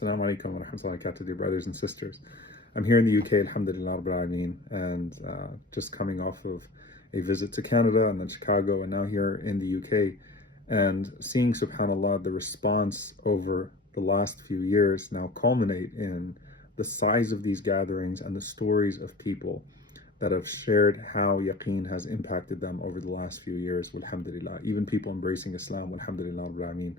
Assalamu alaikum wa rahmatullahi wa barakatuh, dear brothers and sisters. I'm here in the UK, alhamdulillah rabbil alameen, and just coming off of a visit to Canada and then Chicago, and now here in the UK, and seeing, subhanAllah, the response over the last few years now culminate in the size of these gatherings and the stories of people that have shared how Yaqeen has impacted them over the last few years, alhamdulillah. Even people embracing Islam, alhamdulillah rabbil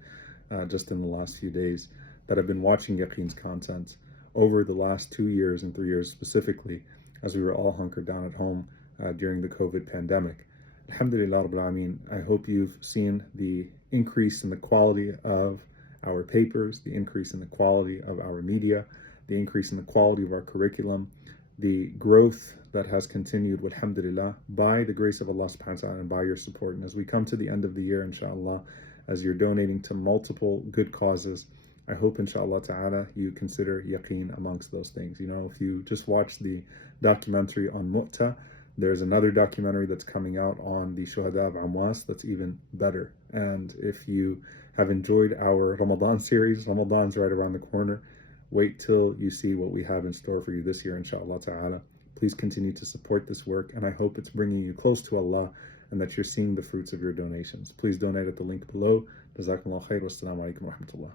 alameen, just in the last few days, that have been watching Yaqeen's content over the last 2 years and 3 years specifically, as we were all hunkered down at home during the COVID pandemic. Alhamdulillah Rabbil Alameen, I hope you've seen the increase in the quality of our papers, the increase in the quality of our media, the increase in the quality of our curriculum, the growth that has continued, alhamdulillah, by the grace of Allah SWT and by your support. And as we come to the end of the year, inshallah, as you're donating to multiple good causes, I hope, inshallah ta'ala, you consider Yaqeen amongst those things. You know, if you just watch the documentary on Mu'ta, there's another documentary that's coming out on the Shuhada of Amwas that's even better. And if you have enjoyed our Ramadan series, Ramadan's right around the corner. Wait till you see what we have in store for you this year, inshallah ta'ala. Please continue to support this work, and I hope it's bringing you close to Allah and that you're seeing the fruits of your donations. Please donate at the link below. Jazakumullah khair. Wassalamu alaikum wa rahmatullah.